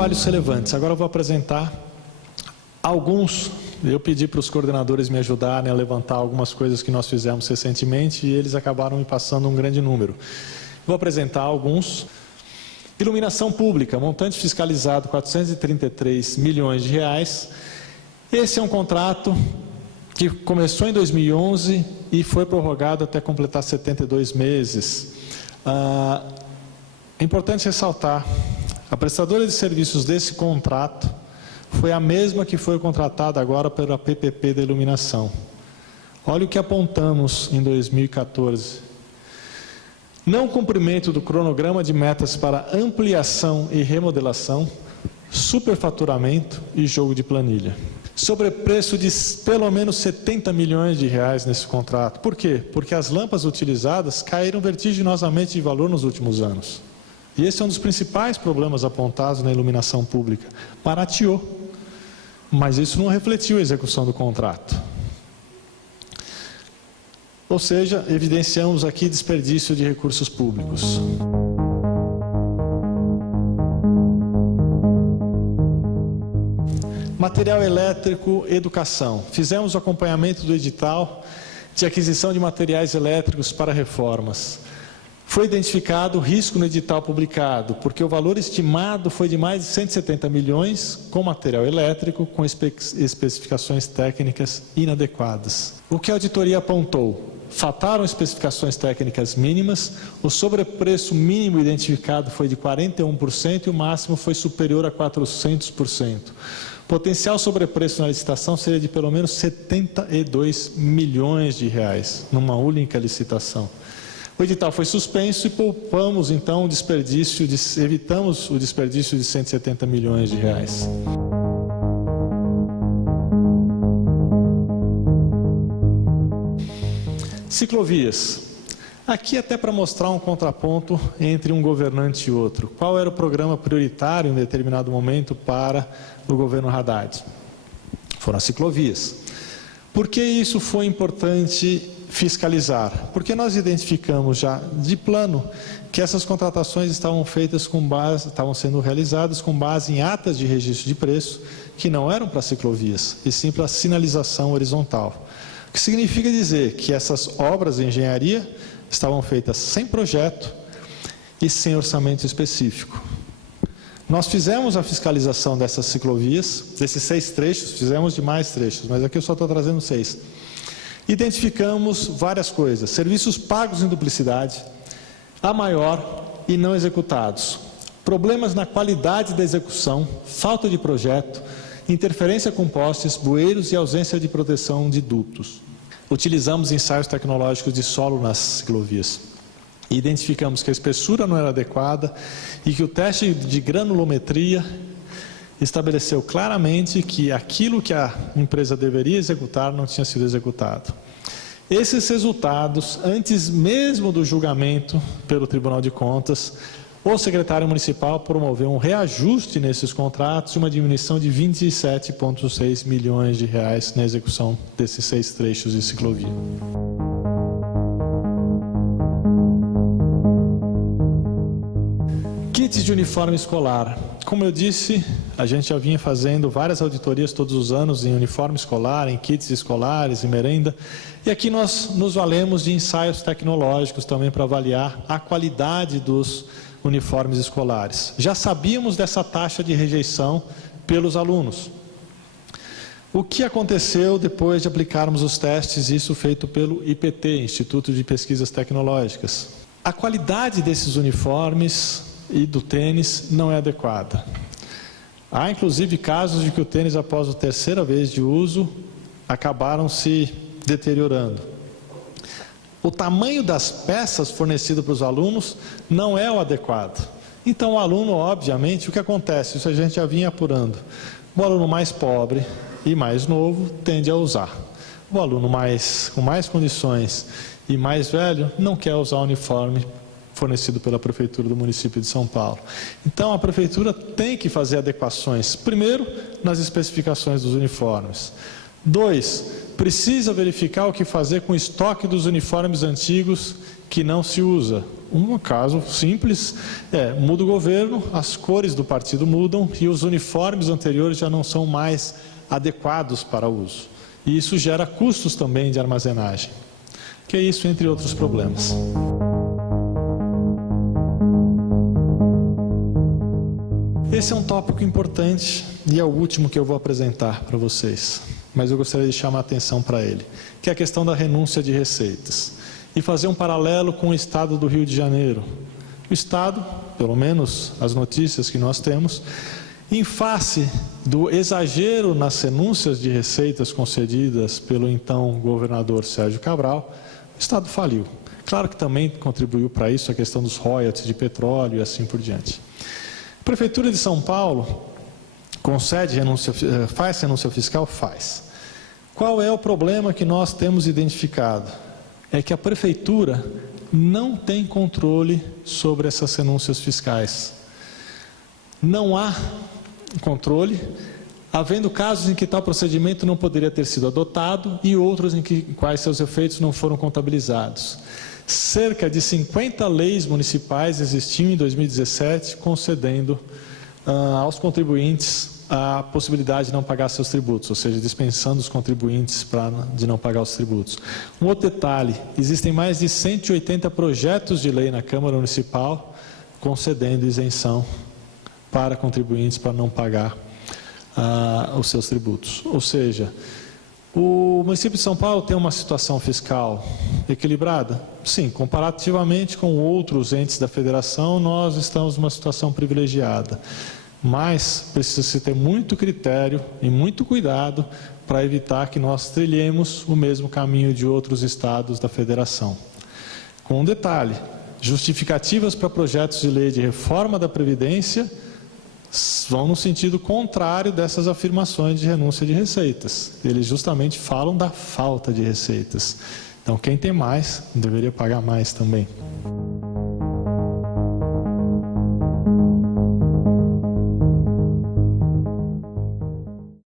trabalhos relevantes. Agora eu vou apresentar alguns. Eu pedi para os coordenadores me ajudarem a levantar algumas coisas que nós fizemos recentemente e eles acabaram me passando um grande número. Vou apresentar alguns. Iluminação pública, montante fiscalizado R$ 433 milhões. Esse é um contrato que começou em 2011 e foi prorrogado até completar 72 meses. É importante ressaltar, a prestadora de serviços desse contrato foi a mesma que foi contratada agora pela PPP da iluminação. Olha o que apontamos em 2014. Não cumprimento do cronograma de metas para ampliação e remodelação, superfaturamento e jogo de planilha. Sobrepreço de pelo menos R$ 70 milhões nesse contrato. Por quê? Porque as lâmpadas utilizadas caíram vertiginosamente de valor nos últimos anos. E esse é um dos principais problemas apontados na iluminação pública. Barateou. Mas isso não refletiu a execução do contrato. Ou seja, evidenciamos aqui desperdício de recursos públicos. Material elétrico, educação. Fizemos o acompanhamento do edital de aquisição de materiais elétricos para reformas. Foi identificado risco no edital publicado, porque o valor estimado foi de mais de 170 milhões com material elétrico, com especificações técnicas inadequadas. O que a auditoria apontou? Faltaram especificações técnicas mínimas, o sobrepreço mínimo identificado foi de 41% e o máximo foi superior a 400%. Potencial sobrepreço na licitação seria de pelo menos R$ 72 milhões, numa única licitação. O edital foi suspenso e poupamos, então, evitamos o desperdício de R$ 170 milhões. Ciclovias. Aqui até para mostrar um contraponto entre um governante e outro. Qual era o programa prioritário em determinado momento para o governo Haddad? Foram as ciclovias. Por que isso foi importante fiscalizar? Porque nós identificamos já de plano que essas contratações estavam sendo realizadas com base em atas de registro de preço que não eram para ciclovias, e sim para sinalização horizontal. O que significa dizer que essas obras de engenharia estavam feitas sem projeto e sem orçamento específico. Nós fizemos a fiscalização dessas ciclovias, desses 6 trechos, fizemos de mais trechos, mas aqui eu só estou trazendo 6. Identificamos várias coisas: serviços pagos em duplicidade, a maior e não executados, problemas na qualidade da execução, falta de projeto, interferência com postes, bueiros e ausência de proteção de dutos. Utilizamos ensaios tecnológicos de solo nas ciclovias. Identificamos que a espessura não era adequada e que o teste de granulometria estabeleceu claramente que aquilo que a empresa deveria executar não tinha sido executado. Esses resultados, antes mesmo do julgamento pelo Tribunal de Contas, o secretário municipal promoveu um reajuste nesses contratos e uma diminuição de R$ 27,6 milhões na execução desses 6 trechos de ciclovia. Kits de uniforme escolar. Como eu disse, a gente já vinha fazendo várias auditorias todos os anos em uniforme escolar, em kits escolares, em merenda. E aqui nós nos valemos de ensaios tecnológicos também para avaliar a qualidade dos uniformes escolares. Já sabíamos dessa taxa de rejeição pelos alunos. O que aconteceu depois de aplicarmos os testes, isso feito pelo IPT, Instituto de Pesquisas Tecnológicas? A qualidade desses uniformes e do tênis não é adequada. Há inclusive casos de que o tênis, após a 3ª vez de uso, acabaram se deteriorando. O tamanho das peças fornecidas para os alunos não é o adequado. Então o aluno, obviamente, o que acontece? Isso a gente já vinha apurando. O aluno mais pobre e mais novo tende a usar. O aluno com mais condições e mais velho não quer usar o uniforme fornecido pela Prefeitura do município de São Paulo. Então a Prefeitura tem que fazer adequações, primeiro, nas especificações dos uniformes. 2, precisa verificar o que fazer com o estoque dos uniformes antigos que não se usa? Um caso simples muda o governo, as cores do partido mudam e os uniformes anteriores já não são mais adequados para uso. E isso gera custos também de armazenagem. Que é isso, entre outros problemas. Esse é um tópico importante e é o último que eu vou apresentar para vocês, mas eu gostaria de chamar a atenção para ele, que é a questão da renúncia de receitas. E fazer um paralelo com o Estado do Rio de Janeiro. O Estado, pelo menos as notícias que nós temos, em face do exagero nas renúncias de receitas concedidas pelo então governador Sérgio Cabral, o Estado faliu. Claro que também contribuiu para isso a questão dos royalties de petróleo e assim por diante. A Prefeitura de São Paulo faz renúncia fiscal? Faz. Qual é o problema que nós temos identificado? É que a Prefeitura não tem controle sobre essas renúncias fiscais. Não há controle, havendo casos em que tal procedimento não poderia ter sido adotado e outros em quais seus efeitos não foram contabilizados. Cerca de 50 leis municipais existiam em 2017, concedendo aos contribuintes a possibilidade de não pagar seus tributos, ou seja, dispensando os contribuintes de não pagar os tributos. Um outro detalhe, existem mais de 180 projetos de lei na Câmara Municipal concedendo isenção para contribuintes para não pagar os seus tributos. Ou seja, o município de São Paulo tem uma situação fiscal equilibrada? Sim, comparativamente com outros entes da federação, nós estamos numa situação privilegiada. Mas precisa-se ter muito critério e muito cuidado para evitar que nós trilhemos o mesmo caminho de outros estados da federação. Com um detalhe, justificativas para projetos de lei de reforma da Previdência vão no sentido contrário dessas afirmações de renúncia de receitas. Eles justamente falam da falta de receitas. Então, quem tem mais, deveria pagar mais também.